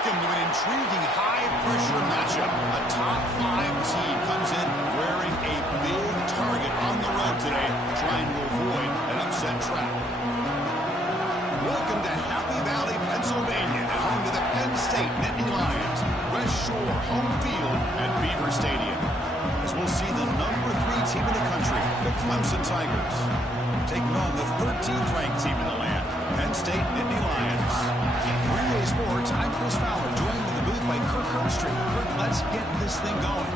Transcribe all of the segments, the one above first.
Welcome to an intriguing high-pressure matchup. A top-5 team comes in wearing a big target on the road today, trying to avoid an upset trap. Welcome to Happy Valley, Pennsylvania, and home to the Penn State Nittany Lions, West Shore home field at Beaver Stadium. As we'll see the number 3 team in the country, the Clemson Tigers, taking on the 13th ranked team in the land, Penn State Nittany Lions. Relay Sports, I'm Chris Fowler, joined in the booth by Kirk Herbstreit. Kirk, let's get this thing going.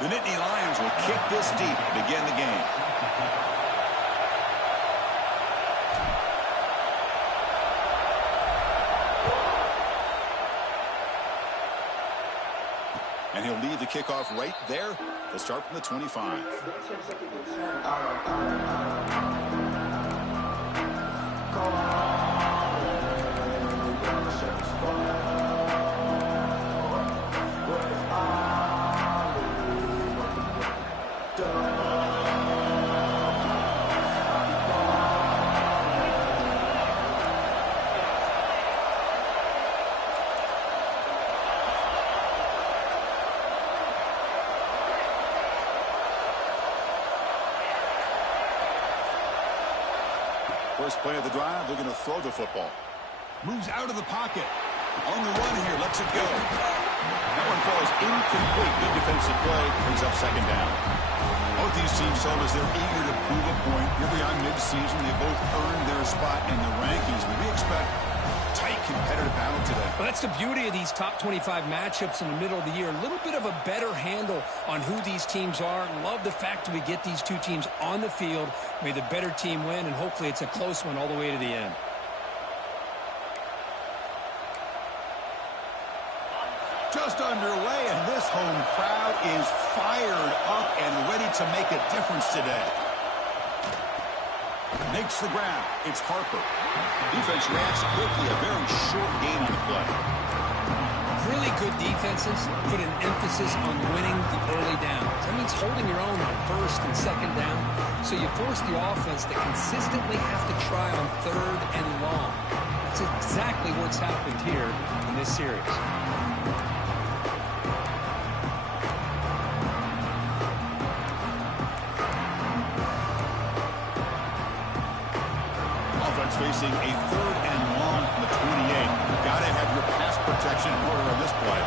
The Nittany Lions will kick this deep to begin the game. And he'll leave the kickoff right there. They'll start from the 25. First play of the drive, they're going to throw the football. Moves out of the pocket. On the run here, lets it go. That one falls incomplete. Good defensive play, brings up second down. Both these teams told us they're eager to prove a point. Here we are mid-season. They both earned their spot in the rankings. But we expect tight competitive battle today. Well, that's the beauty of these top 25 matchups in the middle of the year. A little bit of a better handle on who these teams are. Love the fact that we get these two teams on the field. May the better team win, and hopefully it's a close one all the way to the end. Just underway, and this home crowd is fired up and ready to make a difference today. Makes the grab. It's Harper. Defense reacts quickly. A very short gain on the play. Really good defenses put an emphasis on winning the early downs. That means holding your own on first and second down. So you force the offense to consistently have to try on third and long. That's exactly what's happened here in this series. Facing a third and long from the 28. Got to have your pass protection in order on this play.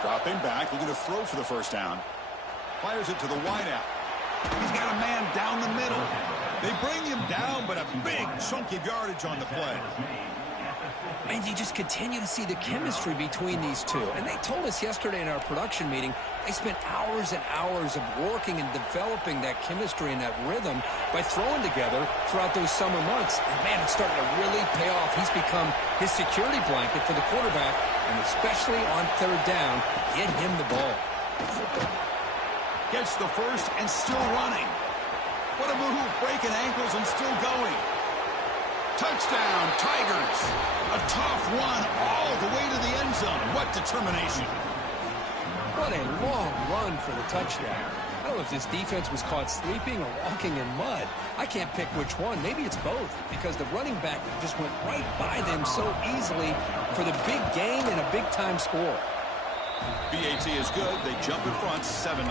Dropping back, looking to throw for the first down. Fires it to the wideout. He's got a man down the middle. They bring him down, but a big chunk of yardage on the play. And you just continue to see the chemistry between these two. And they told us yesterday in our production meeting, they spent hours and hours of working and developing that chemistry and that rhythm by throwing together throughout those summer months. And, man, it's starting to really pay off. He's become his security blanket for the quarterback, and especially on third down, get him the ball. Gets the first and still running. What a move, breaking ankles and still going. Touchdown, Tigers. A tough one all the way to the end zone. What determination. What a long run for the touchdown. I don't know if this defense was caught sleeping or walking in mud. I can't pick which one. Maybe it's both, because the running back just went right by them so easily for the big gain and a big-time score. BAT is good. They jump in front, 7-0.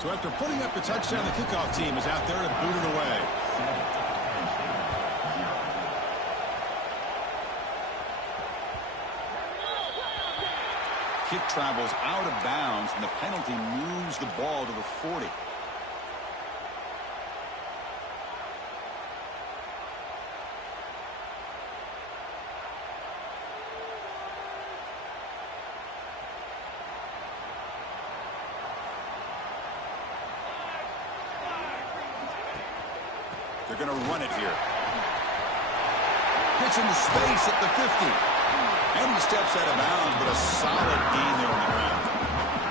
So after putting up the touchdown, the kickoff team is out there to boot it away. Kick travels out of bounds, and the penalty moves the ball to the 40. going to run it here. Gets into space at the 50. And he steps out of bounds, but a solid gain there on the ground.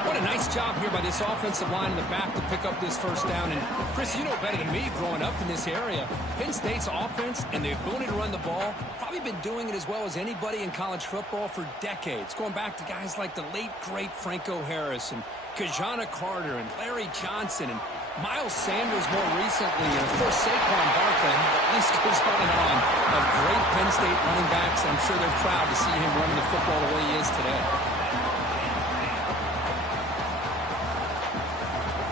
What a nice job here by this offensive line in the back to pick up this first down. And, Chris, you know better than me growing up in this area. Penn State's offense and the ability to run the ball, probably been doing it as well as anybody in college football for decades, going back to guys like the late, great Franco Harris and Kajana Carter and Larry Johnson and Miles Sanders more recently, and of course Saquon Barkley. The list goes on and on of great Penn State running backs. I'm sure they're proud to see him running the football the way he is today.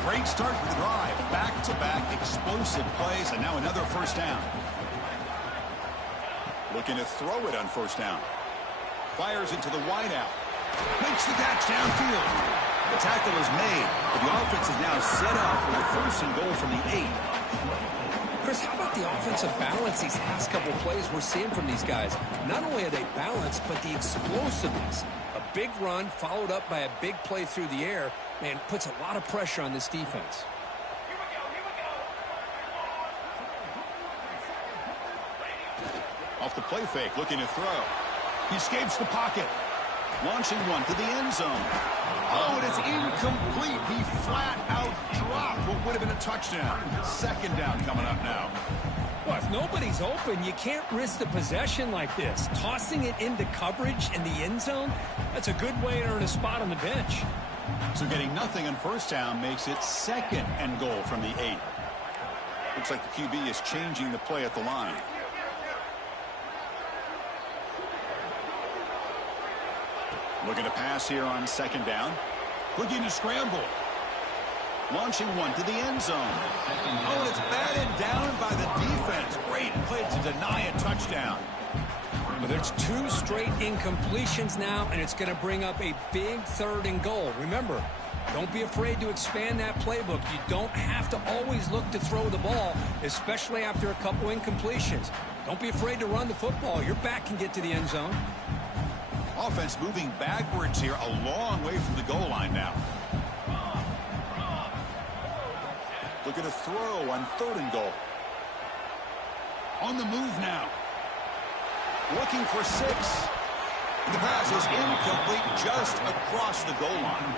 Great start for the drive. Back-to-back explosive plays, and now another first down. Looking to throw it on first down. Fires into the wideout. Makes the catch downfield. The tackle is made, but the offense is now set up with a first and goal from the 8. Chris, how about the offensive balance these last couple plays we're seeing from these guys? Not only are they balanced, but the explosiveness. A big run followed up by a big play through the air, man, puts a lot of pressure on this defense. Off the play fake, looking to throw. He escapes the pocket. Launching one to the end zone. Oh, and it's incomplete. He flat out dropped what would have been a touchdown. Second down coming up now. Well, if nobody's open, you can't risk the possession like this. Tossing it into coverage in the end zone, that's a good way to earn a spot on the bench. So getting nothing on first down makes it second and goal from the 8. Looks like the QB is changing the play at the line. Looking to pass here on second down. Looking to scramble. Launching one to the end zone. Oh, and it's batted down by the defense. Great play to deny a touchdown. But there's 2 straight incompletions now, and it's going to bring up a big third and goal. Remember, don't be afraid to expand that playbook. You don't have to always look to throw the ball, especially after a couple incompletions. Don't be afraid to run the football. Your back can get to the end zone. Offense moving backwards here, a long way from the goal line now. Looking to throw on third and goal. On the move now. Looking for 6. The pass is incomplete just across the goal line.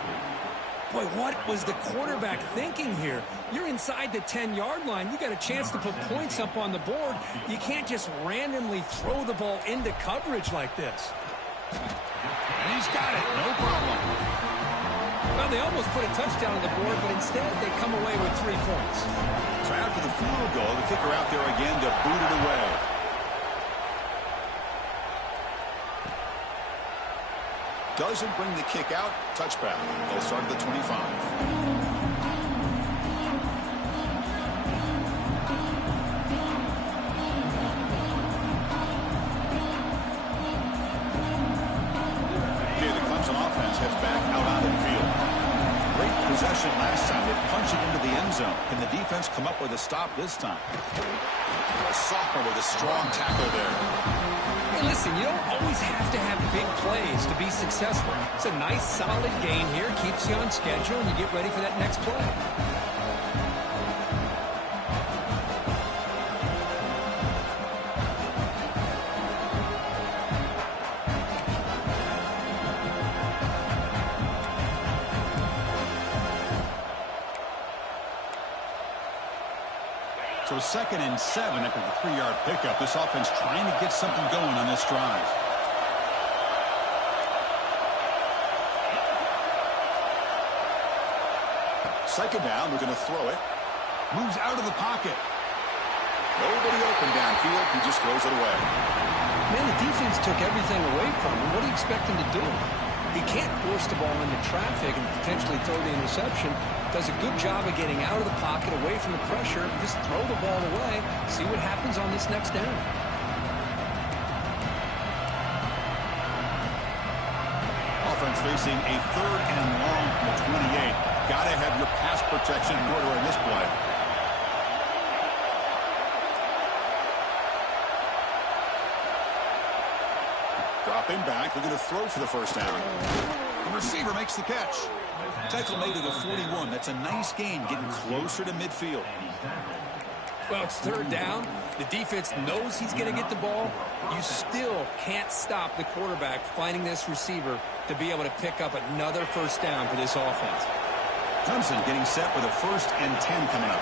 Boy, what was the quarterback thinking here? You're inside the 10-yard line. You got a chance to put points up on the board. You can't just randomly throw the ball into coverage like this. And he's got it, no problem. Well, they almost put a touchdown on the board, but instead they come away with 3 points. So after the field goal, the kicker out there again to boot it away. Doesn't bring the kick out. Touchback. They'll start at the 25. Heads back out onto the field. Great possession last time. They punch it into the end zone. Can the defense come up with a stop this time? A sophomore with a strong tackle there. Hey, listen, you don't always have to have big plays to be successful. It's a nice, solid gain here. Keeps you on schedule, and you get ready for that next play. So 2nd and 7 after the 3-yard pickup. This offense trying to get something going on this drive. Second down, we're going to throw it. Moves out of the pocket. Nobody open downfield. He just throws it away. Man, the defense took everything away from him. What do you expect him to do? He can't force the ball into traffic and potentially throw the interception. Does a good job of getting out of the pocket, away from the pressure, just throw the ball away, see what happens on this next down. Offense facing a 3rd and long from the 28. Got to have your pass protection in order in this play. Dropping back, looking to throw for the first down. The receiver makes the catch. Tackle made at the 41. That's a nice gain, getting closer to midfield. Well, it's third down. The defense knows he's going to get the ball. You still can't stop the quarterback finding this receiver to be able to pick up another first down for this offense. Clemson getting set with a 1st and 10 coming up.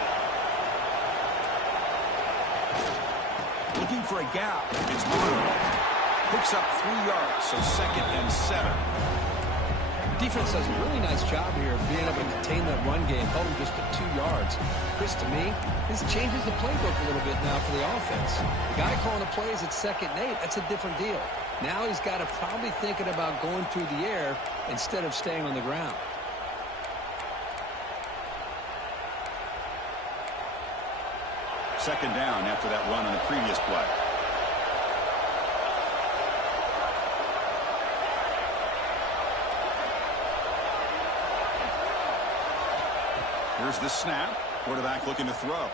Looking for a gap. It's Blue. Picks up 3 yards, so 2nd and 7. Defense does a really nice job here of being able to contain that run game, held him just to 2 yards. Chris, to me, this changes the playbook a little bit now for the offense. The guy calling the plays at 2nd and 8, that's a different deal. Now he's got to probably thinking about going through the air instead of staying on the ground. Second down after that run on the previous play. Here's the snap. Quarterback looking to throw.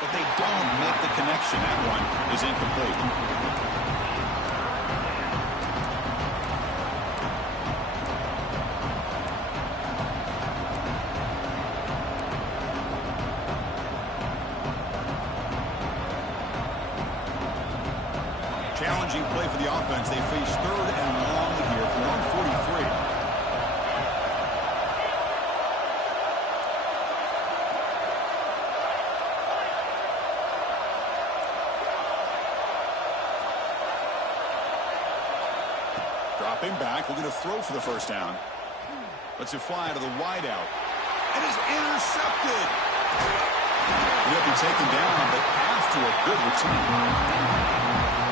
But they don't make the connection. That one is incomplete. Challenging play for the offense. They face 3rd and long here from 143. Dropping back, looking to throw for the first down. Lets it fly to the wideout. It is intercepted. He'll be taken down, but after a good return.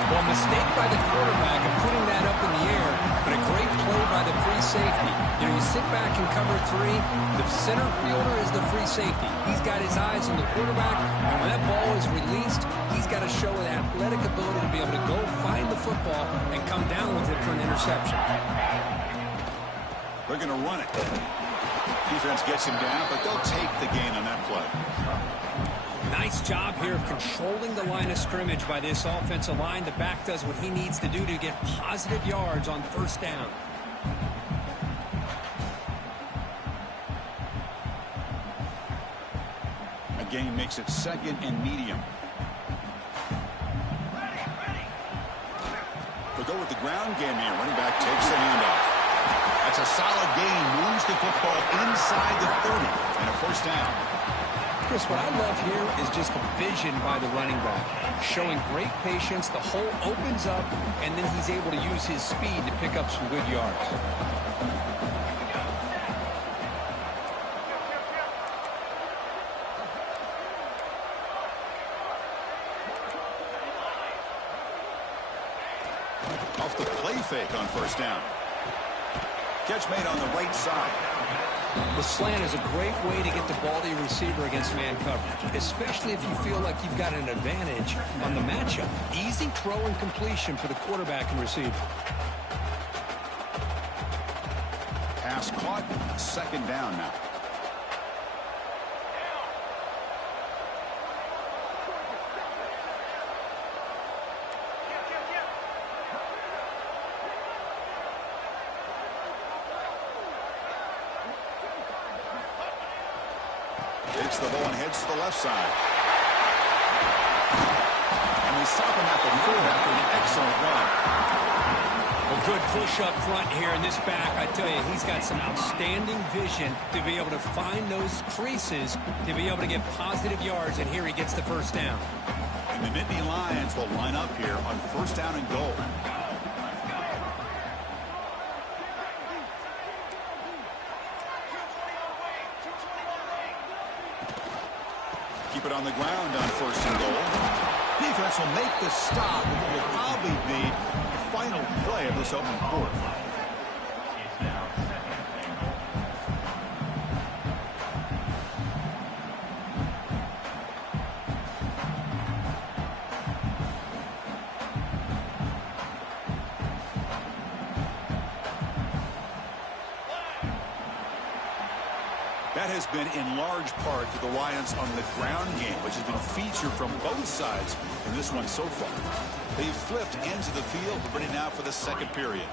Well, mistake by the quarterback of putting that up in the air, but a great play by the free safety. You know, you sit back and cover 3. The center fielder is the free safety. He's got his eyes on the quarterback, and when that ball is released, he's got to show an athletic ability to be able to go find the football and come down with it for an interception. They're going to run it. Defense gets him down, but they'll take the gain on that play. Nice job here of controlling the line of scrimmage by this offensive line. The back does what he needs to do to get positive yards on first down. A gain makes it 2nd and medium. They'll go with the ground game here. Running back takes the handoff. That's a solid gain. Moves the football inside the 30 and a first down. Chris, what I love here is just the vision by the running back. Showing great patience. The hole opens up, and then he's able to use his speed to pick up some good yards. Off the play fake on first down. Catch made on the right side. The slant is a great way to get the ball to your receiver against man coverage, especially if you feel like you've got an advantage on the matchup. Easy throw and completion for the quarterback and receiver. Pass caught. 2nd down now. Takes the ball and heads to the left side. And we stop him at the 4 after an excellent run. A good push up front here in this back. I tell you, he's got some outstanding vision to be able to find those creases, to be able to get positive yards, and here he gets the first down. And the Nittany Lions will line up here on first down and goal. Keep it on the ground on first and goal. Defense will make the stop, and it will probably be the final play of this open quarter. That has been in large part to the Lions on the ground game, which has been featured from both sides in this one so far. They've flipped into the field, ready now for the second period.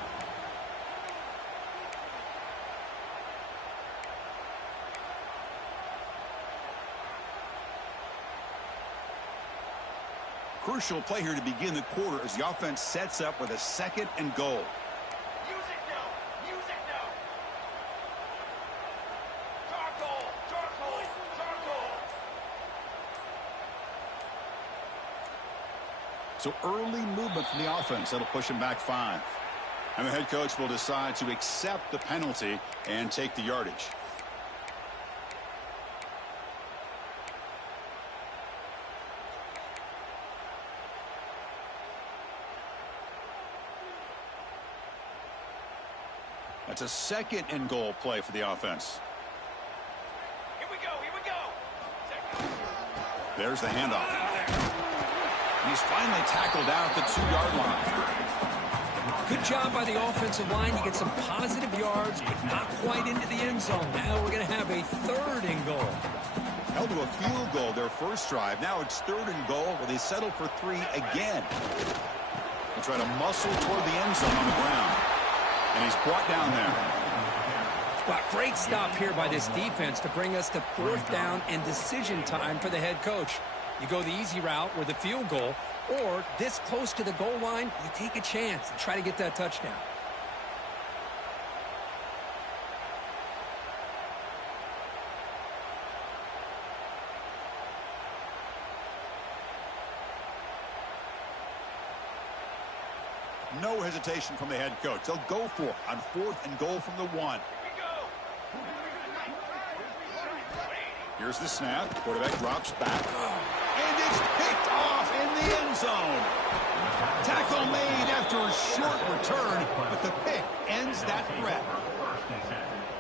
crucial play here to begin the quarter as the offense sets up with a 2nd and goal. So early movement from the offense. That'll push him back 5. And the head coach will decide to accept the penalty and take the yardage. That's a 2nd and goal play for the offense. Here we go. There's the handoff. He's finally tackled out at the 2-yard line. Good job by the offensive line. You get some positive yards, but not quite into the end zone. Now we're going to have a 3rd and goal. Held to a field goal their first drive. Now it's 3rd and goal where they settle for 3 again. They try to muscle toward the end zone on the ground. And he's brought down there. Well, great stop here by this defense to bring us to 4th down and decision time for the head coach. You go the easy route with a field goal, or this close to the goal line, you take a chance and try to get that touchdown. No hesitation from the head coach. They'll go for it on 4th and goal from the 1. Here's the snap. Quarterback drops back. And it's picked off in the end zone. Tackle made after a short return, but the pick ends that threat.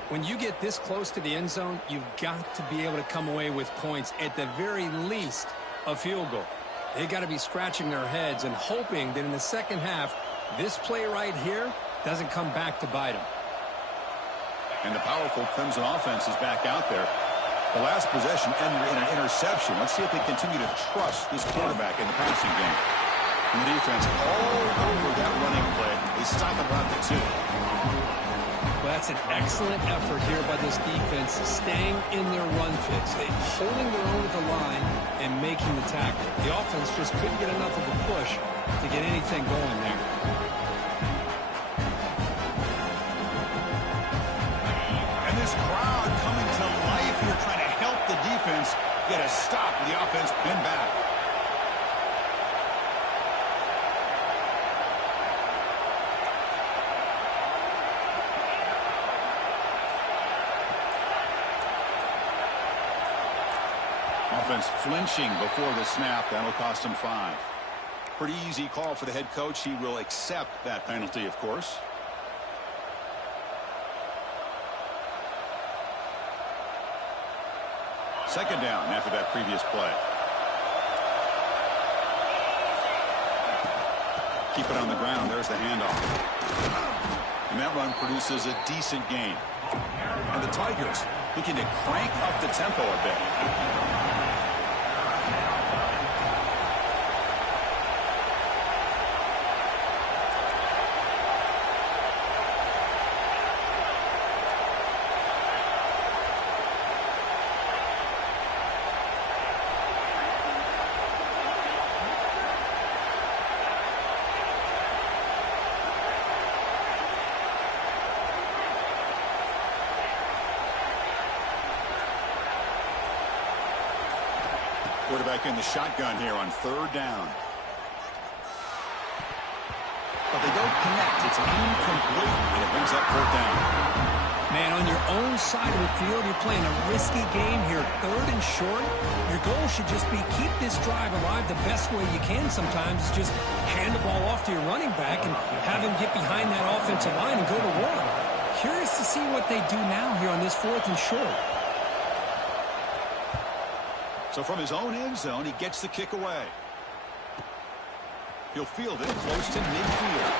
When you get this close to the end zone, you've got to be able to come away with points, at the very least, a field goal. They got to be scratching their heads and hoping that in the second half, this play right here doesn't come back to bite them. And the powerful Clemson offense is back out there. The last possession ended in an interception. Let's see if they continue to trust this quarterback in the passing game. And the defense all over that running play. They stop it about the 2. Well, that's an excellent effort here by this defense, staying in their run fits, holding their own at the line and making the tackle. The offense just couldn't get enough of a push to get anything going there. And this crowd coming to life here, trying to help the defense get a stop with the offense pinned back. Offense flinching before the snap. That'll cost him 5. Pretty easy call for the head coach. He will accept that penalty, of course. Second down after that previous play. Keep it on the ground. There's the handoff. And that run produces a decent gain. And the Tigers looking to crank up the tempo a bit. Quarterback in the shotgun here on 3rd down. But they don't connect. It's incomplete, and it brings up 4th down. Man, on your own side of the field, you're playing a risky game here. 3rd and short. Your goal should just be keep this drive alive the best way you can sometimes. Just hand the ball off to your running back and have him get behind that offensive line and go to work. Curious to see what they do now here on this 4th and short. So from his own end zone, he gets the kick away. He'll field it close to midfield.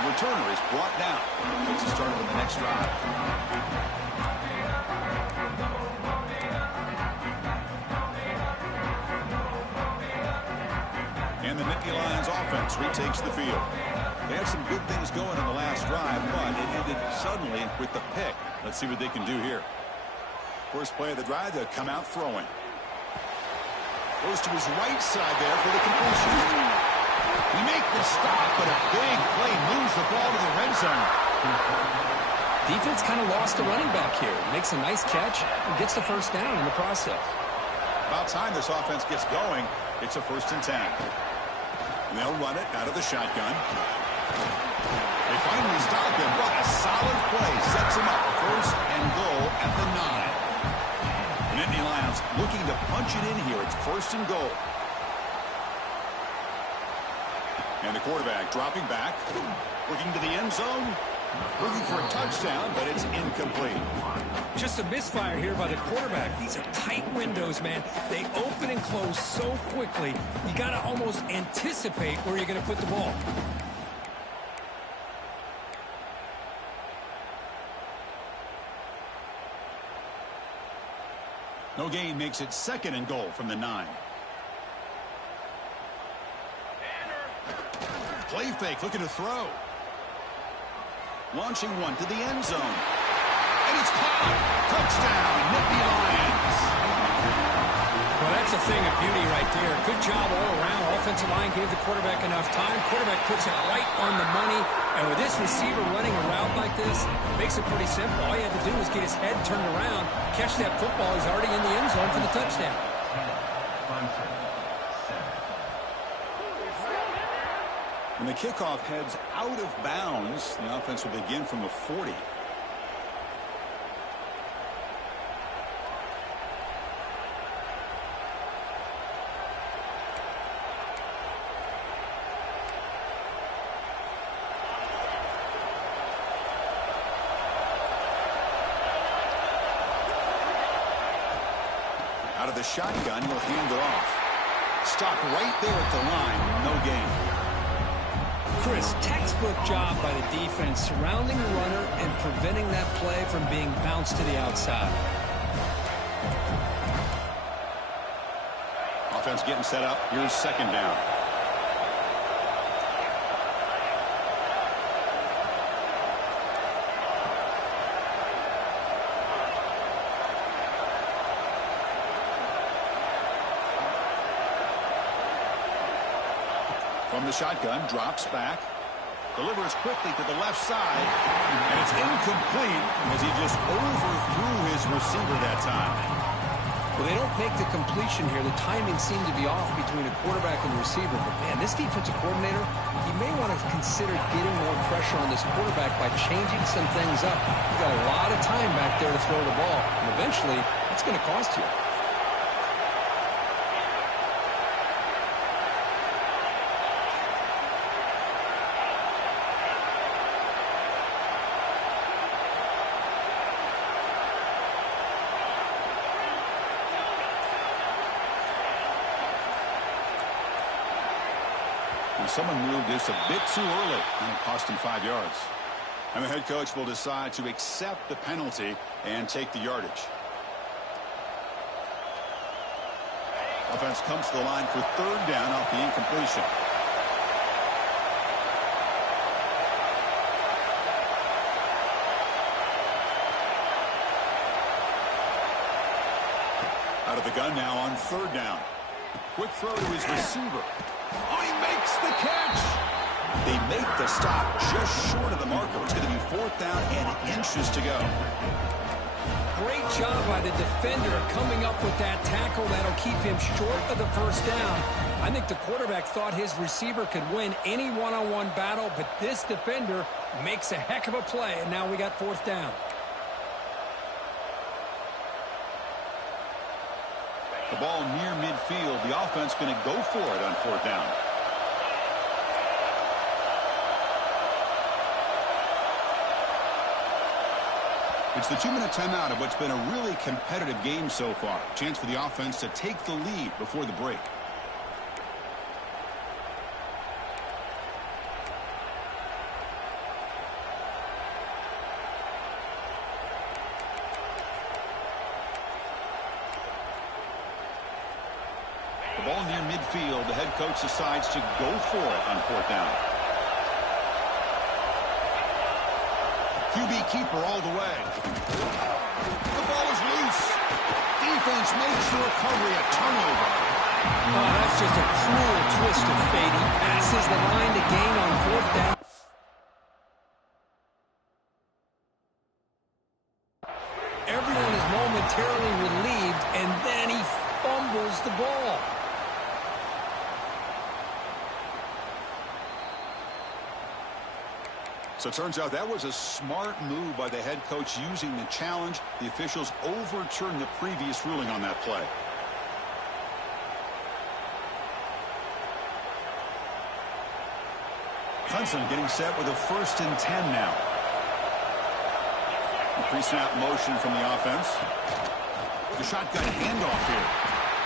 The returner is brought down. Makes it start with the next drive. And the Nittany Lions offense retakes the field. They had some good things going in the last drive, but it ended suddenly with the pick. Let's see what they can do here. First play of the drive, they'll come out throwing. Goes to his right side there for the completion. We make the stop, but a big play moves the ball to the red zone. Defense kind of lost the running back here. Makes a nice catch and gets the first down in the process. About time this offense gets going. It's a 1st and 10. And they'll run it out of the shotgun. They finally stop him. What a solid play. Sets him up 1st and goal at the 9. And Nittany Lions looking to punch it in here. It's 1st and goal. And the quarterback dropping back. Looking to the end zone. Looking for a touchdown, but it's incomplete. Just a misfire here by the quarterback. These are tight windows, man. They open and close so quickly. You got to almost anticipate where you're going to put the ball. No gain makes it 2nd and goal from the 9. Play fake, looking to throw. Launching one to the end zone. And it's caught. Touchdown, Nittany Lions. Well, that's a thing of beauty right there. Good job all around. Offensive line gave the quarterback enough time. Quarterback puts it right on the money. And with this receiver running a route like this, makes it pretty simple. All you have to do is get his head turned around, catch that football. He's already in the end zone for the touchdown. When the kickoff heads out of bounds, the offense will begin from the 40. Out of the shotgun, he'll hand it off. Stop right there at the line, no gain. Chris, textbook job by the defense surrounding the runner and preventing that play from being bounced to the outside. Offense getting set up. Here's 2nd down. From the shotgun, drops back, delivers quickly to the left side, and it's incomplete as he just overthrew his receiver that time. Well, they don't make the completion here. The timing seemed to be off between a quarterback and the receiver. But, man, this defensive coordinator, he may want to consider getting more pressure on this quarterback by changing some things up. You've got a lot of time back there to throw the ball, and eventually it's going to cost you. Someone moved this a bit too early, and it cost him 5 yards. And the head coach will decide to accept the penalty and take the yardage. Offense comes to the line for 3rd down off the incompletion. Out of the gun now on 3rd down. Quick throw to his receiver. Oh, he makes the catch. They make the stop just short of the marker. It's going to be 4th down and inches to go. Great job by the defender coming up with that tackle that'll keep him short of the 1st down. I think the quarterback thought his receiver could win any one-on-one battle, but this defender makes a heck of a play, and now we got 4th down. The ball near midfield. The offense going to go for it on 4th down. It's the 2-minute timeout of what's been a really competitive game so far. Chance for the offense to take the lead before the break. Ball near midfield. The head coach decides to go for it on 4th down. QB keeper all the way. The ball is loose. Defense makes the recovery, a turnover. Oh, that's just a cruel twist of fate. He passes the line to gain on 4th down. Everyone is momentarily relieved, and then he fumbles the ball. So it turns out that was a smart move by the head coach using the challenge. The officials overturned the previous ruling on that play. Clemson getting set with a 1st and 10 now. Pre-snap motion from the offense. The shotgun handoff here.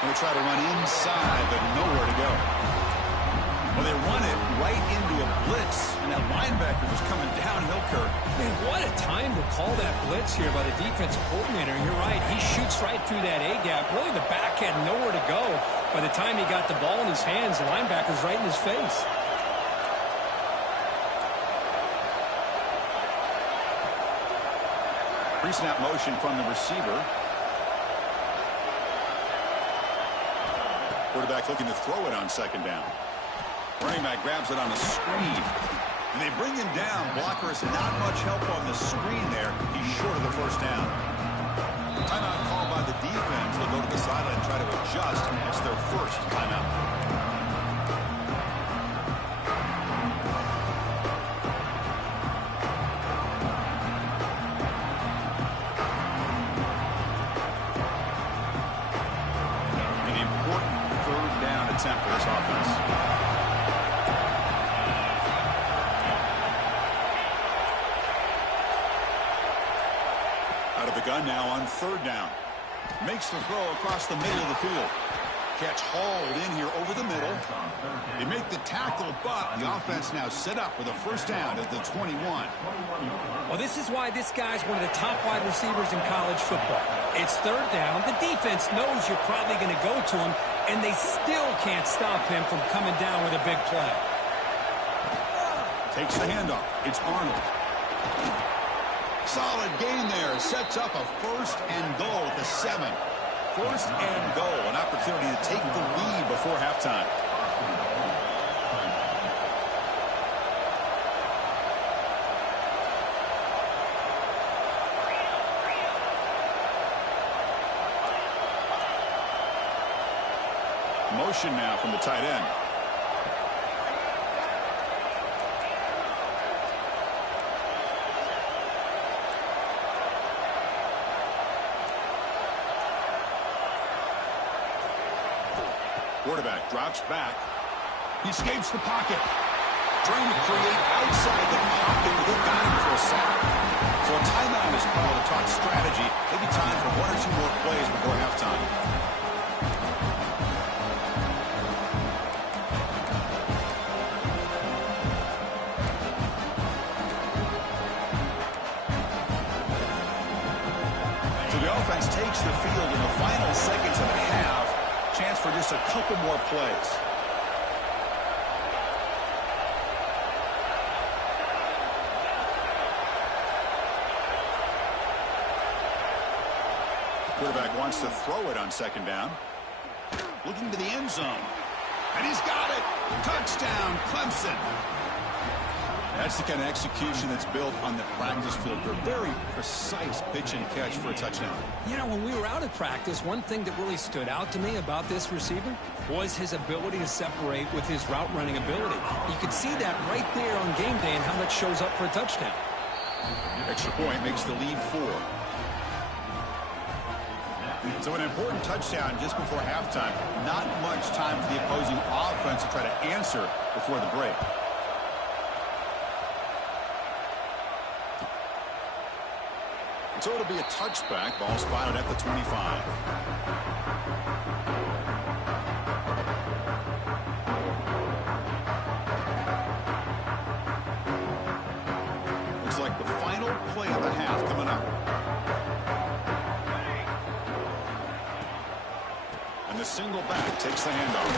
Going to try to run inside, but nowhere to go. Well, they run it right into a blitz, and that linebacker was coming downhill, Kirk. Man, what a time to call that blitz here by the defensive coordinator. And you're right, he shoots right through that A-gap. Really, the back had nowhere to go. By the time he got the ball in his hands, the linebacker's right in his face. Pre-snap motion from the receiver. Quarterback looking to throw it on 2nd down. Running back grabs it on a screen. And they bring him down. Blocker has not much help on the screen there. He's short of the 1st down. Timeout called by the defense. They'll go to the sideline and try to adjust. It's their 1st timeout. Attempt for this offense. Out of the gun now on 3rd down. Makes the throw across the middle of the field. Catch hauled in here over the middle. They make the tackle, but the offense now set up with a 1st down at the 21. Well, this is why this guy's one of the top wide receivers in college football. It's 3rd down. The defense knows you're probably going to go to him, and they still can't stop him from coming down with a big play. Takes the handoff. It's Arnold. Solid gain there. Sets up a 1st and goal at the 7. 1st and goal. An opportunity to take the lead before halftime. Motion now from the tight end. Quarterback drops back. He escapes the pocket. Trying to create outside the pocket. They've got him for a sack. So a timeout is called to talk strategy. Maybe time for 1 or 2 more plays before halftime. Offense takes the field in the final seconds of the half. Chance for just a couple more plays. Quarterback wants to throw it on 2nd down. Looking to the end zone. And he's got it. Touchdown, Clemson. That's the kind of execution that's built on the practice field. A very precise pitch and catch for a touchdown. You know, when we were out at practice, one thing that really stood out to me about this receiver was his ability to separate with his route running ability. You could see that right there on game day and how that shows up for a touchdown. Extra point makes the lead 4. So an important touchdown just before halftime. Not much time for the opposing offense to try to answer before the break. So it'll be a touchback. Ball spotted at the 25. Looks like the final play of the half coming up. And the single back takes the handoff.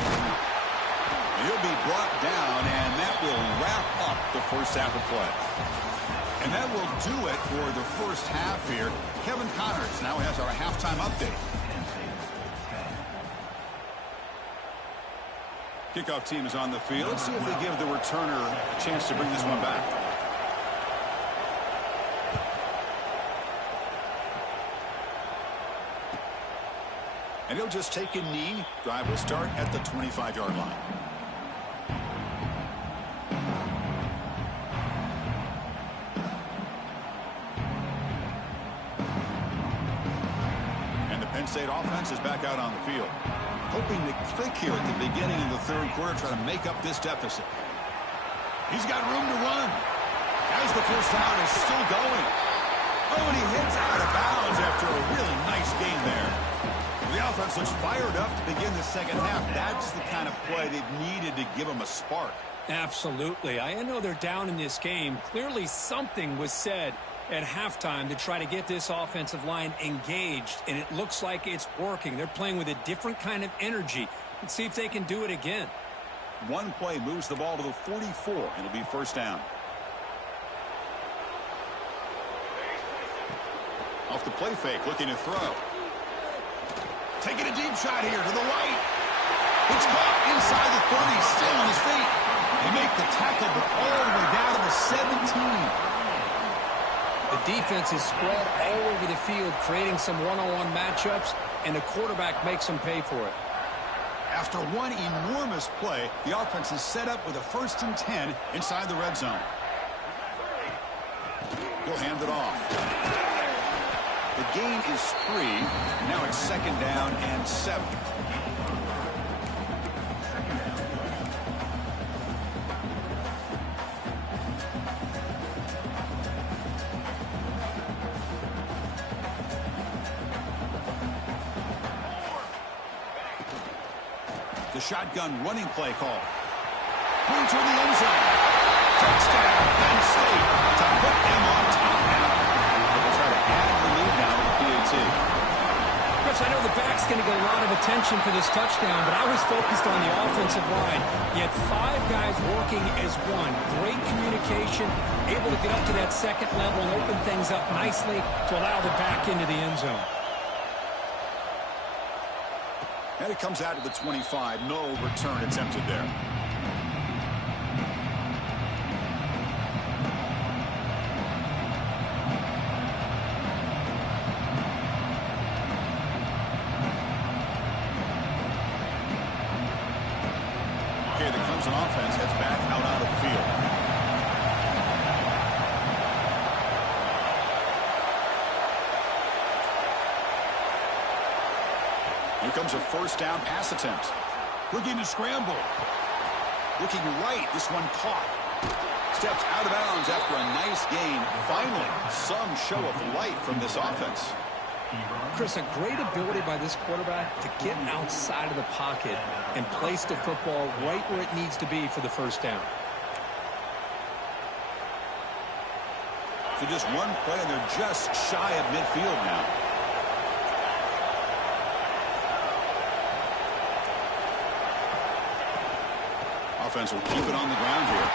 He'll be brought down, and that will wrap up the 1st half of play. And that will do it for the 1st half here. Kevin Connors now has our halftime update. Kickoff team is on the field. Let's see if they give the returner a chance to bring this one back. And he'll just take a knee. Drive will start at the 25-yard line. And the Penn State offense is back out on the field. Hoping to click here at the beginning of the third quarter, try to make up this deficit. He's got room to run. As the first down is still going. Oh, and he hits out of bounds after a really nice gain there. The offense looks fired up to begin the second half. That's the kind of play they've needed to give them a spark. Absolutely. I know they're down in this game. Clearly something was said at halftime to try to get this offensive line engaged, and it looks like it's working. They're playing with a different kind of energy. Let's see if they can do it again. One play moves the ball to the 44, and it'll be first down. Off the play fake, looking to throw. Taking a deep shot here to the right. It's caught inside the 30, still on his feet. They make the tackle, but all the way down to the 17. The defense is spread all over the field, creating some one-on-one matchups, and the quarterback makes them pay for it. After one enormous play, the offense is set up with a 1st and 10 inside the red zone. He'll hand it off. The gain is 3. Now it's 2nd down and 7. The shotgun running play call. Going toward the end zone. Touchdown, Penn State, to put them on top now. They'll try to add the lead now to the PAT. Chris, I know the back's going to get a lot of attention for this touchdown, but I was focused on the offensive line. You had 5 guys working as one. Great communication, able to get up to that second level and open things up nicely to allow the back into the end zone. And it comes out to the 25. No return attempted there. Okay, the Clemson offense heads back out onto the field. Here comes a first down pass attempt. Looking to scramble. Looking right. This one caught. Steps out of bounds after a nice gain. Finally, some show of life from this offense. Chris, a great ability by this quarterback to get outside of the pocket and place the football right where it needs to be for the first down. So just one play, and they're just shy of midfield now. Offense will keep it on the ground here.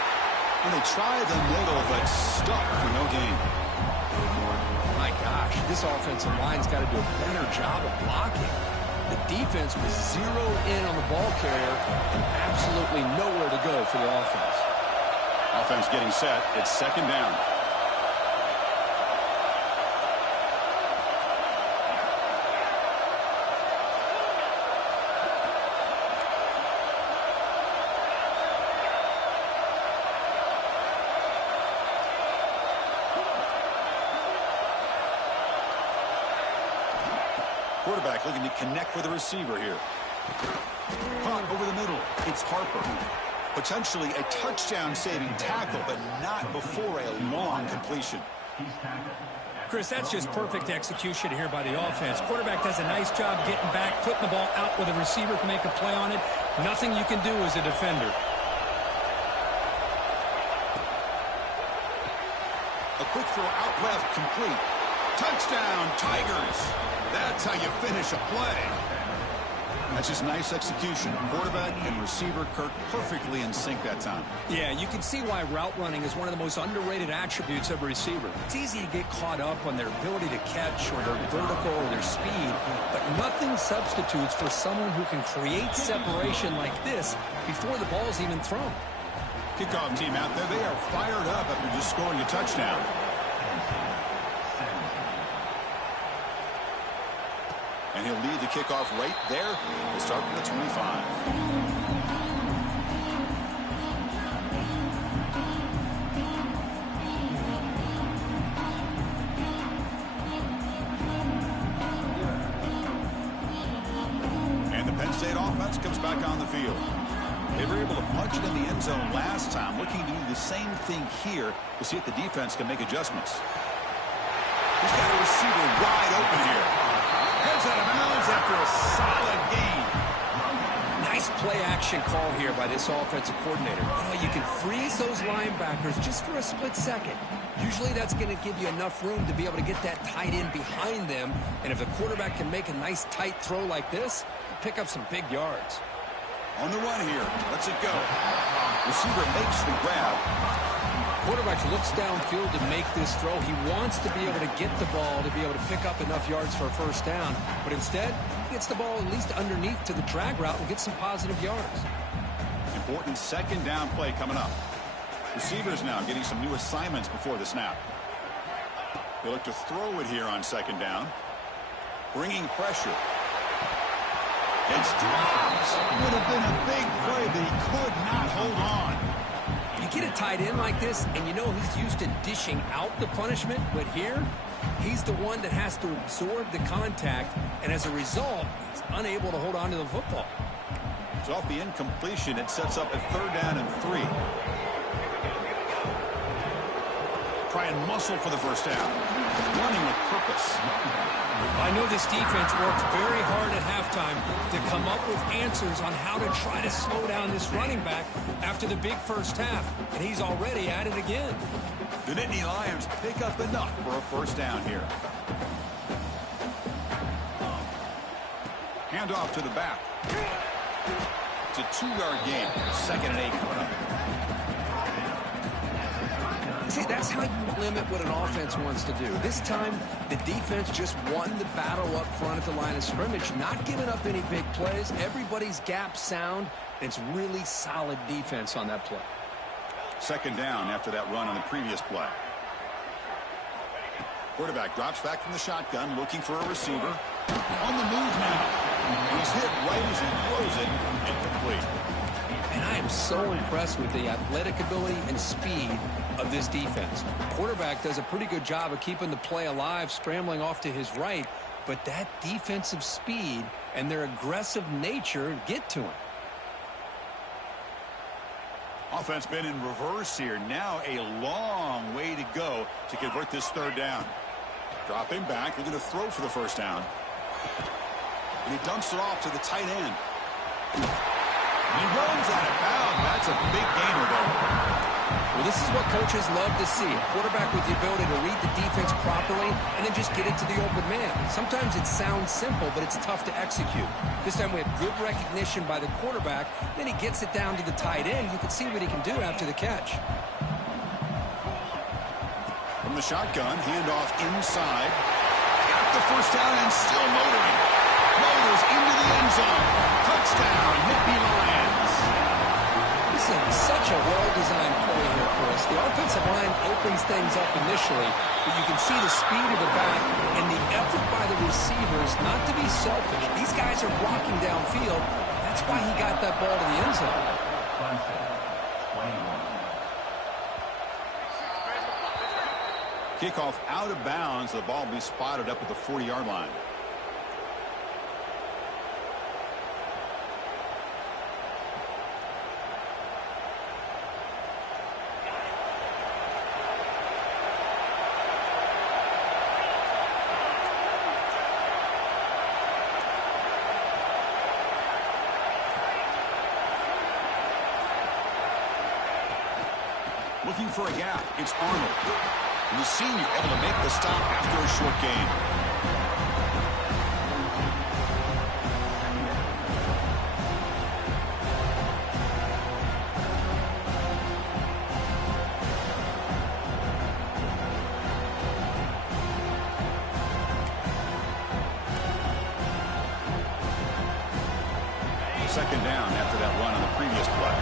And they try the middle, but stuck for no gain. My gosh, this offensive line's got to do a better job of blocking. The defense was zeroed in on the ball carrier and absolutely nowhere to go for the offense. Offense getting set. It's 2nd down. Quarterback looking to connect with the receiver here. Pump over the middle. It's Harper. Potentially a touchdown-saving tackle, but not before a long completion. Chris, that's just perfect execution here by the offense. Quarterback does a nice job getting back, putting the ball out where the receiver can make a play on it. Nothing you can do as a defender. A quick throw out left, complete. Touchdown, Tigers. That's how you finish a play. That's just nice execution. Quarterback and receiver Kirk perfectly in sync that time. Yeah, you can see why route running is one of the most underrated attributes of a receiver. It's easy to get caught up on their ability to catch or their vertical or their speed, but nothing substitutes for someone who can create separation like this before the ball's even thrown. Kickoff team out there, they are fired up after just scoring a touchdown. And he'll lead the kickoff right there. We'll start from the 25. And the Penn State offense comes back on the field. They were able to punch it in the end zone last time, looking to do the same thing here to see if the defense can make adjustments. He's got a receiver wide open here. Heads out of bounds after a solid gain. Nice play-action call here by this offensive coordinator. You can freeze those linebackers just for a split second. Usually that's going to give you enough room to be able to get that tight end behind them. And if the quarterback can make a nice tight throw like this, pick up some big yards. On the run here. Let's it go. Receiver makes the grab. Quarterback looks downfield to make this throw. He wants to be able to get the ball to be able to pick up enough yards for a first down. But instead, he gets the ball at least underneath to the drag route and gets some positive yards. Important second down play coming up. Receivers now getting some new assignments before the snap. They look to throw it here on second down. Bringing pressure. It's dropped. Would have been a big play, but he could not hold on. You get a tight end like this, and you know he's used to dishing out the punishment, but here, he's the one that has to absorb the contact, and as a result, he's unable to hold on to the football. So off the incompletion, it sets up a third down and 3. Try and muscle for the first down. Running with purpose. I know this defense worked very hard at halftime to come up with answers on how to try to slow down this running back after the big first half, and he's already at it again. The Nittany Lions pick up enough for a first down here. Hand off to the back. It's a 2-yard gain. 2nd and 8 coming up. See, that's how you limit what an offense wants to do. This time, the defense just won the battle up front at the line of scrimmage, not giving up any big plays. Everybody's gap sound, and it's really solid defense on that play. 2nd down after that run on the previous play. Quarterback drops back from the shotgun, looking for a receiver. On the move now. And he's hit right as he throws it, incomplete. And I am so impressed with the athletic ability and speed of this defense. Quarterback does a pretty good job of keeping the play alive, scrambling off to his right, but that defensive speed and their aggressive nature get to him. Offense been in reverse here. Now a long way to go to convert this third down. Dropping back, looking to throw for the first down. And he dumps it off to the tight end. And he runs out of bounds. That's a big gainer there. Well, this is what coaches love to see. A quarterback with the ability to read the defense properly and then just get it to the open man. Sometimes it sounds simple, but it's tough to execute. This time we have good recognition by the quarterback. Then he gets it down to the tight end. You can see what he can do after the catch. From the shotgun, handoff inside. Got the first down and still motoring. Motors into the end zone. Touchdown, Nittany Lions. This is such a well-designed play here, Chris. The offensive line opens things up initially, but you can see the speed of the back and the effort by the receivers not to be selfish. These guys are blocking downfield. That's why he got that ball to the end zone. Kickoff out of bounds. The ball will be spotted up at the 40-yard line. Looking for a gap. It's Arnold. And the senior able to make the stop after a short gain. second down after that run on the previous play.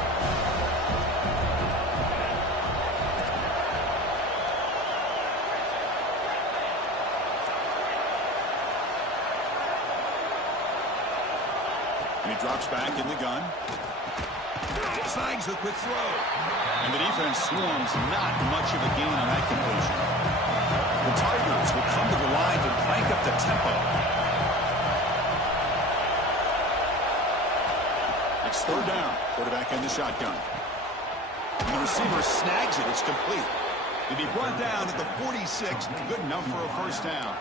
And he drops back in the gun. Snags the quick throw. And the defense swarms not much of a gain on that completion. The Tigers will come to the line to crank up the tempo. It's third down. Quarterback in the shotgun. And the receiver snags it. It's complete. He'll be brought down at the 46. Good enough for a first down.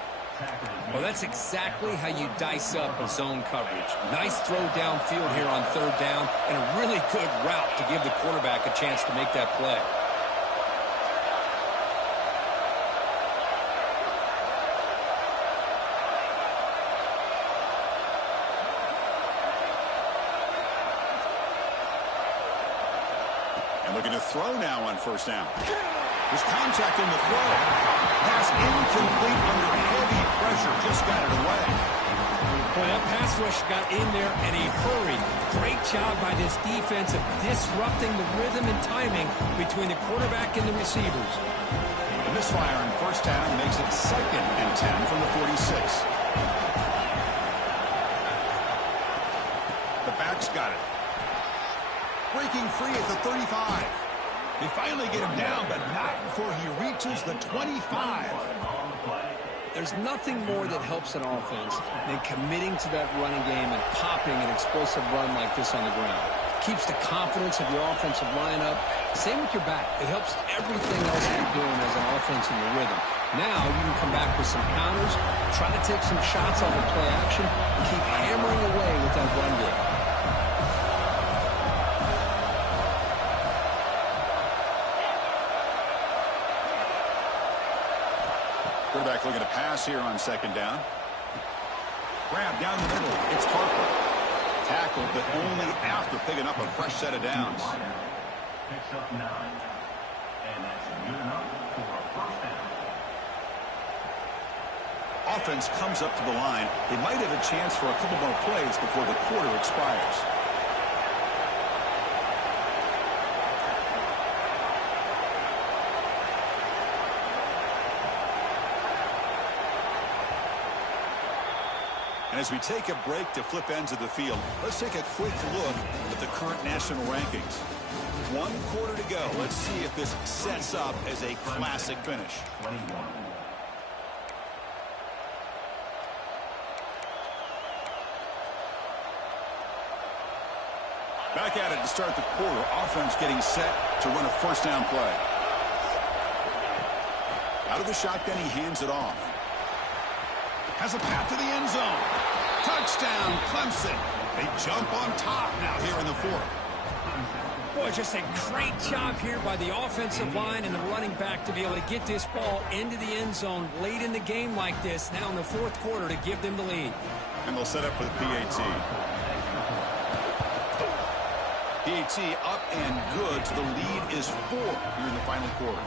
Well, that's exactly how you dice up a zone coverage. Nice throw downfield here on third down, and a really good route to give the quarterback a chance to make that play. And looking to throw now on first down. There's contact in the throw. Pass incomplete under heavy pressure. Just got it away. Boy, that pass rush got in there in a hurry. Great job by this defense of disrupting the rhythm and timing between the quarterback and the receivers. The misfire on first down makes it 2nd and 10 from the 46. The back's got it. Breaking free at the 35. They finally get him down, but not before he reaches the 25. There's nothing more that helps an offense than committing to that running game and popping an explosive run like this on the ground. Keeps the confidence of your offensive lineup. Same with your back. It helps everything else you're doing as an offense in your rhythm. Now you can come back with some counters, try to take some shots off of play action, and keep hammering away with that run game. Quarterback looking to pass here on second down. Grab down the middle. It's Harper. Tackled, but only after picking up a fresh set of downs. Picks up 9. And that's good enough for a first down. Offense comes up to the line. They might have a chance for a couple more plays before the quarter expires. And as we take a break to flip ends of the field, let's take a quick look at the current national rankings. 1 quarter to go. Let's see if this sets up as a classic finish. 21. Back at it to start the quarter. Offense getting set to run a first down play. Out of the shotgun, he hands it off. Has a path to the end zone. Touchdown, Clemson. They jump on top now here in the 4th. Boy, just a great job here by the offensive line and the running back to be able to get this ball into the end zone late in the game like this, now in the 4th quarter, to give them the lead. And they'll set up for the PAT. PAT up and good, so the lead is 4 here in the final quarter.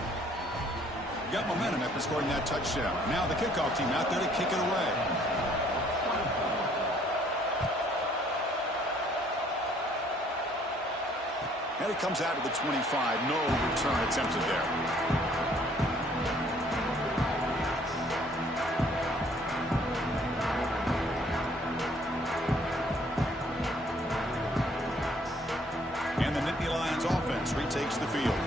Got momentum after scoring that touchdown. Now the kickoff team out there to kick it away. And it comes out to the 25. No return attempted there. And the Nittany Lions offense retakes the field.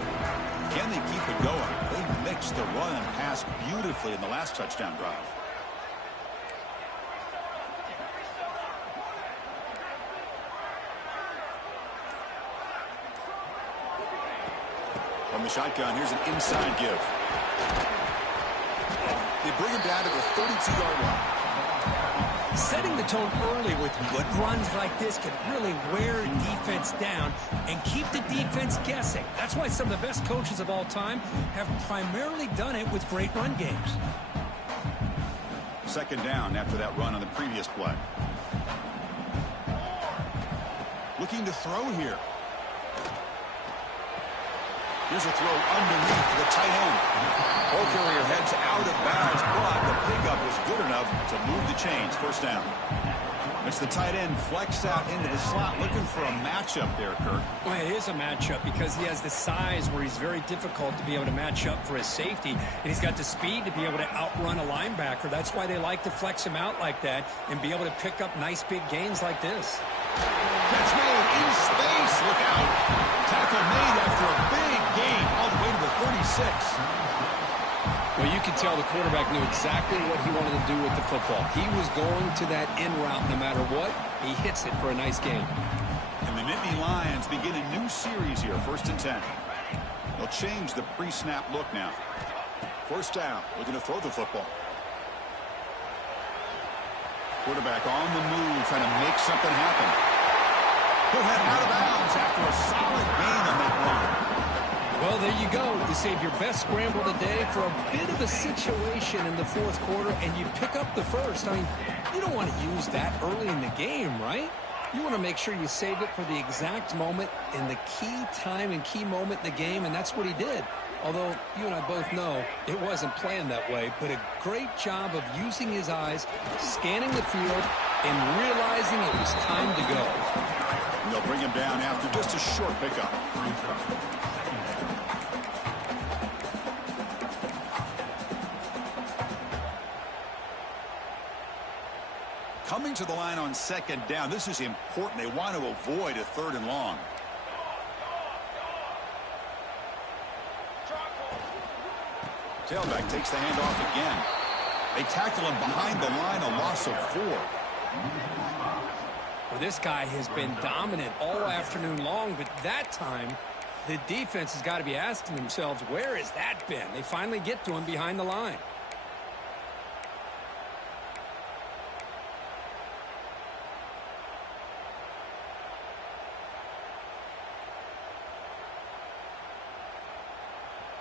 Can they keep it going? They mixed the run and pass beautifully in the last touchdown drive. From the shotgun, here's an inside give. They bring him down to the 32-yard line. Setting the tone early with good runs like this can really wear defense down and keep the defense guessing. That's why some of the best coaches of all time have primarily done it with great run games. Second down after that run on the previous play. Looking to throw here. Here's a throw underneath to the tight end. Ball carrier heads out of bounds, but the pickup was good enough to move the chains. First down. It's the tight end flex out into the slot, looking for a matchup there, Kirk. Well, it is a matchup because he has the size where he's very difficult to be able to match up for his safety, and he's got the speed to be able to outrun a linebacker. That's why they like to flex him out like that and be able to pick up nice big gains like this. Catch made in space. Look out. Tackle made after a big gain all the way to the 36. Well, you could tell the quarterback knew exactly what he wanted to do with the football. He was going to that in route no matter what. He hits it for a nice gain. And the Nittany Lions begin a new series here, 1st and 10. They'll change the pre-snap look now. 1st down, looking to throw the football. Quarterback on the move, trying to make something happen. He'll head out of bounds after a solid gain on that run. Well, there you go. You save your best scramble today for a bit of a situation in the 4th quarter, and you pick up the first. I mean, you don't want to use that early in the game, right? You want to make sure you save it for the exact moment in the key time and key moment in the game, and that's what he did. Although you and I both know it wasn't planned that way, but a great job of using his eyes, scanning the field, and realizing it was time to go. And they'll bring him down after just a short pickup. Coming to the line on 2nd down. This is important. They want to avoid a 3rd and long. Tailback takes the handoff again. They tackle him behind the line, a loss of 4. Well, this guy has been dominant all afternoon long, but that time, the defense has got to be asking themselves, where has that been? They finally get to him behind the line.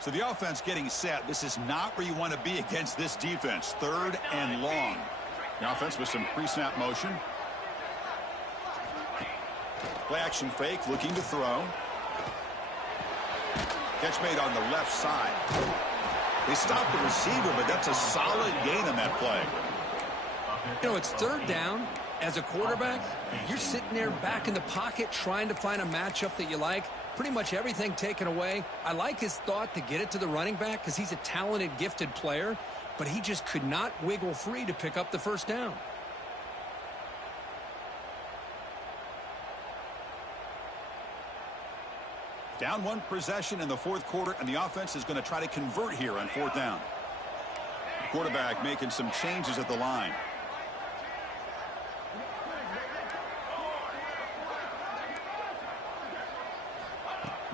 So the offense getting set. This is not where you want to be against this defense. 3rd and long. The offense with some pre-snap motion. Play action fake, looking to throw. Catch made on the left side. They stopped the receiver, but that's a solid gain on that play. You know, it's 3rd down. As a quarterback, you're sitting there back in the pocket trying to find a matchup that you like. Pretty much everything taken away. I like his thought to get it to the running back because he's a talented, gifted player, but he just could not wiggle free to pick up the 1st down. Down 1 possession in the 4th quarter, and the offense is going to try to convert here on 4th down. The quarterback making some changes at the line.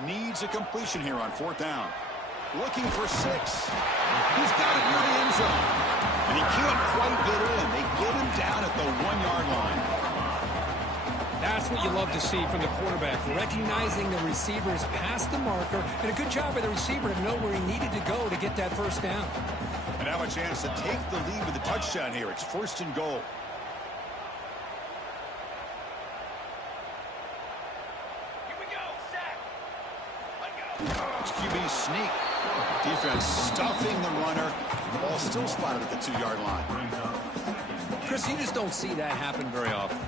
Needs a completion here on 4th down. Looking for 6. He's got it near the end zone. And he can't quite get in. They get him down at the 1-yard line. That's what you love to see from the quarterback, recognizing the receivers past the marker, and a good job by the receiver to know where he needed to go to get that 1st down. And now a chance to take the lead with the touchdown here. It's 1st and goal. It's QB sneak. Defense stuffing the runner. The ball still spotted at the 2-yard line. Chris, you just don't see that happen very often.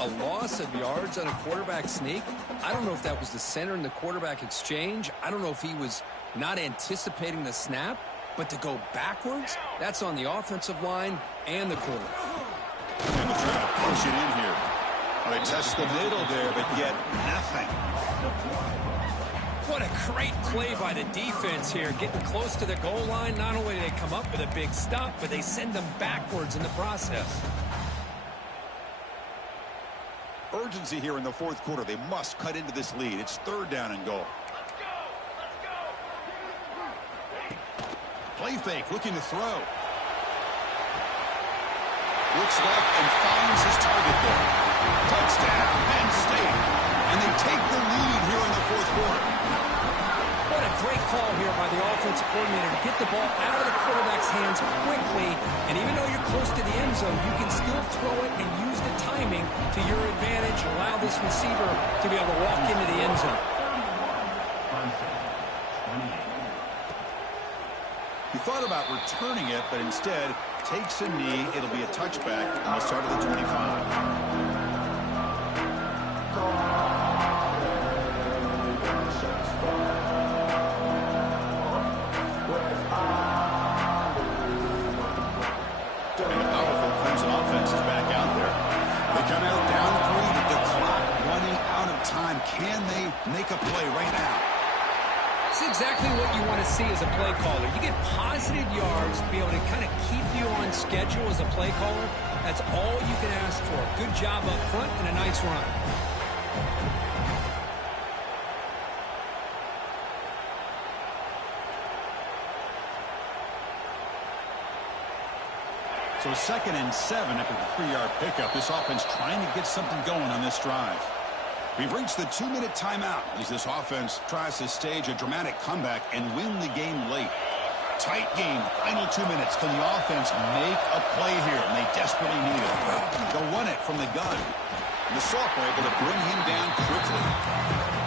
A loss of yards on a quarterback sneak. I don't know if that was the center in the quarterback exchange. I don't know if he was not anticipating the snap. But to go backwards, that's on the offensive line and the quarterback. And they're trying to push it in here. Well, they test the middle there, but get nothing. What a great play by the defense here, getting close to the goal line. Not only do they come up with a big stop, but they send them backwards in the process. Urgency here in the 4th quarter. They must cut into this lead. It's 3rd down and goal. Play fake, looking to throw. Looks left and finds his target there. Touchdown, Penn State. And they take the lead here in the 4th quarter. What a great call here by the offensive coordinator to get the ball out of the quarterback's hands quickly. And even though you're close to the end zone, you can still throw it and use the timing to your advantage. Allow this receiver to be able to walk into the end zone. He thought about returning it, but instead takes a knee. It'll be a touchback on the start of the 25. exactly what you want to see as a play caller. You get positive yards to be able to kind of keep you on schedule as a play caller. That's all you can ask for. Good job up front and a nice run. So 2nd and 7 after the 3-yard pickup. This offense trying to get something going on this drive. We've reached the 2-minute timeout as this offense tries to stage a dramatic comeback and win the game late. Tight game, final 2 minutes. Can the offense make a play here? And they desperately need it. They'll run it from the gun. And the Soft are able to bring him down quickly.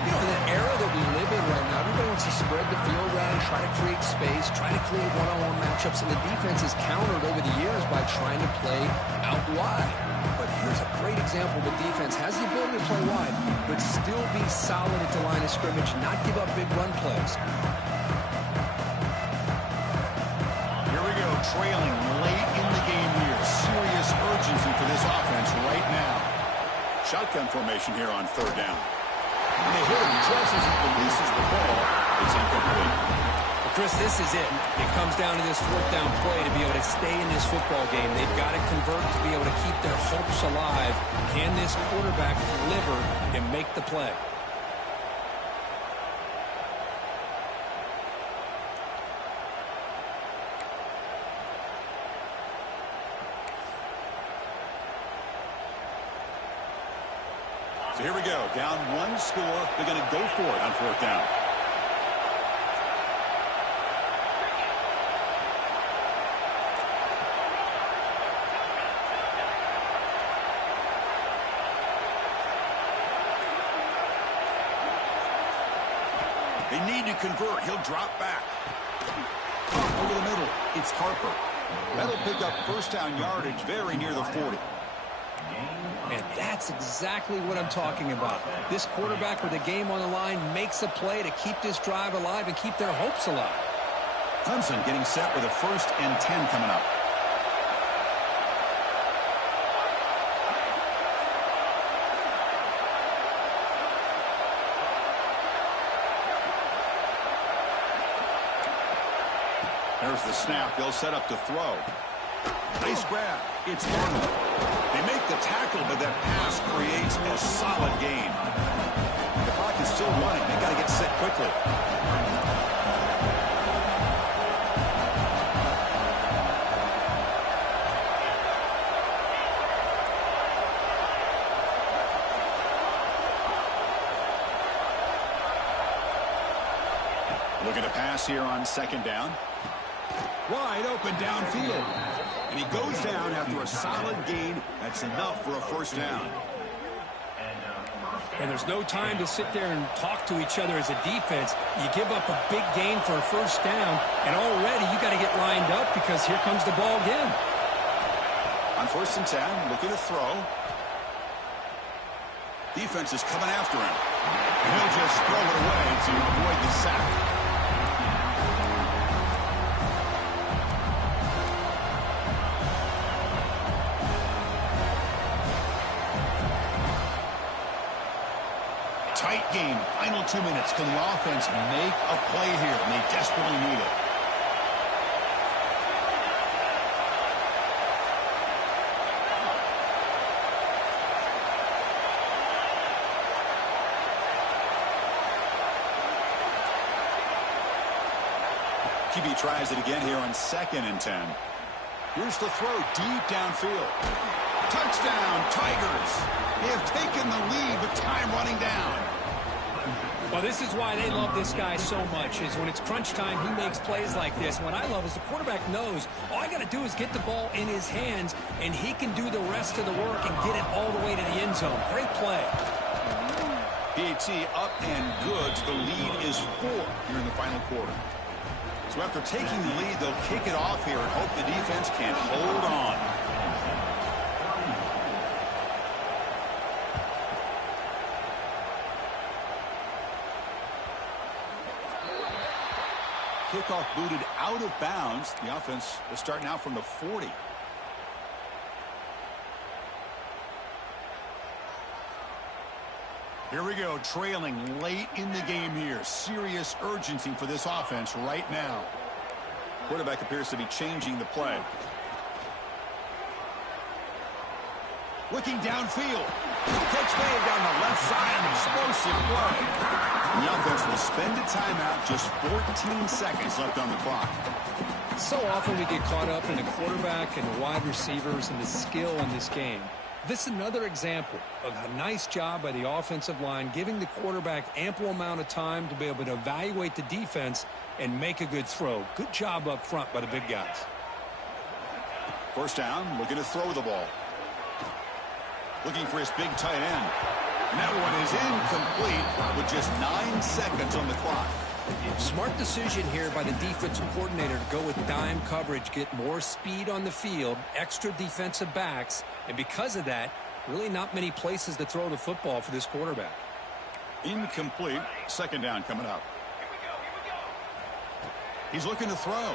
You know, in the era that we live in right now, everybody wants to spread the field around, try to create space, try to create one-on-one matchups, and the defense has countered over the years by trying to play out wide. But here's a great example. The defense has the ability to play wide, but still be solid at the line of scrimmage, not give up big run plays. Here we go, trailing late in the game here. Serious urgency for this offense right now. Shotgun formation here on 3rd down. And they hit him just as he releases the ball. It's incomplete. Well, Chris, this is it. It comes down to this 4th down play to be able to stay in this football game. They've got to convert to be able to keep their hopes alive. Can this quarterback deliver and make the play? So here we go. Down 1 score. They're going to go for it on 4th down. They need to convert. He'll drop back. Over the middle. It's Harper. That'll pick up 1st down yardage very near the 40. And that's exactly what I'm talking about. This quarterback with a game on the line makes a play to keep this drive alive and keep their hopes alive. Clemson getting set with a 1st and 10 coming up. There's the snap. They'll set up to throw. Nice grab. It's Arnold. They make the tackle, but that pass creates a solid gain. The clock is still running. They got to get set quickly. Looking to pass here on 2nd down. Wide open downfield. And he goes down after a solid gain. That's enough for a 1st down. And there's no time to sit there and talk to each other as a defense. You give up a big gain for a 1st down, and already you got to get lined up because here comes the ball again. On 1st and 10, looking to throw. Defense is coming after him. And he'll just throw it away to avoid the sack. Tight game, final 2 minutes. Can the offense make a play here? And they desperately need it. QB tries it again here on 2nd and 10. Here's the throw deep downfield. Touchdown, Tigers. They have taken the lead with time running down. Well, this is why they love this guy so much, is when it's crunch time, he makes plays like this. What I love is the quarterback knows all I got to do is get the ball in his hands, and he can do the rest of the work and get it all the way to the end zone. Great play. PAT up and good. The lead is 4 here in the final quarter. So after taking the lead, they'll kick it off here and hope the defense can hold on. Kickoff booted out of bounds. The offense will start now from the 40. Here we go, trailing late in the game here. Serious urgency for this offense right now. Quarterback appears to be changing the play. Looking downfield. Catch made down the left side. Explosive play. And the offense will spend a timeout. Just 14 seconds left on the clock. So often we get caught up in the quarterback and the wide receivers and the skill in this game. This is another example of a nice job by the offensive line, giving the quarterback ample amount of time to be able to evaluate the defense and make a good throw. Good job up front by the big guys. First down, looking to throw the ball. Looking for his big tight end. And that one is incomplete with just 9 seconds on the clock. Smart decision here by the defensive coordinator to go with dime coverage, get more speed on the field, extra defensive backs, and because of that, really not many places to throw the football for this quarterback. Incomplete. Second down coming up. He's looking to throw.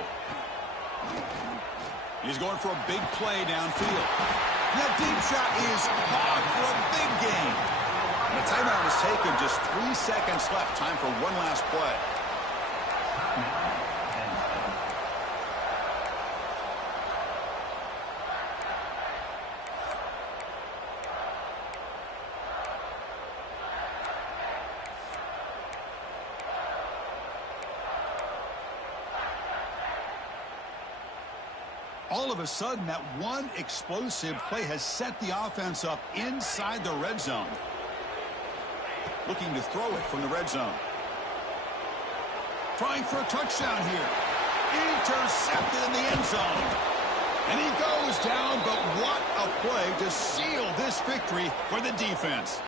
He's going for a big play downfield. That deep shot is caught for a big gain. And the timeout is taken. Just 3 seconds left. Time for one last play. All of a sudden, that one explosive play has set the offense up inside the red zone. Looking to throw it from the red zone. Trying for a touchdown here. Intercepted in the end zone. And he goes down, but what a play to seal this victory for the defense.